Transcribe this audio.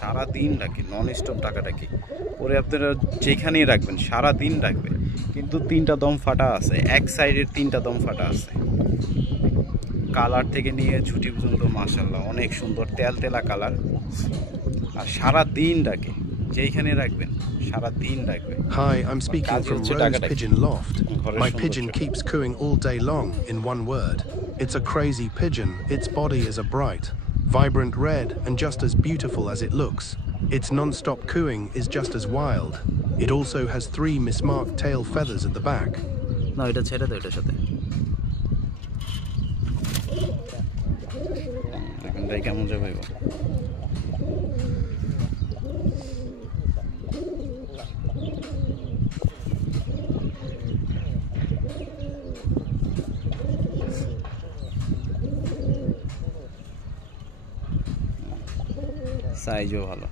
সারা দিন ডাকে, non stop ডাকাডাকি। ওরে আপনারা যেখানেই রাখবেন সারা দিন ডাকবে। কিন্তু 3টা দম ফাটা আছে, এক সাইডের 3টা দম ফাটা আছে। কালার থেকে নিয়ে ঝুটি পর্যন্ত মাশাআল্লাহ অনেক সুন্দর তেলতেলা কালার। আর সারা দিন ডাকে, যেখানে রাখবেন সারা দিন ডাকবে। Hi, I'm speaking from Rose Pigeon Loft. My pigeon keeps cooing all day long in one word. It's a crazy pigeon. Its body is a bright, vibrant red and just as beautiful as it looks. Its non-stop cooing is just as wild. It also has 3 mismarked tail feathers at the back. না এটা ছেড়ে দাও এটার সাথে। এখন তাই কেমন যাবে ভাইবা? সাইজও ভালো।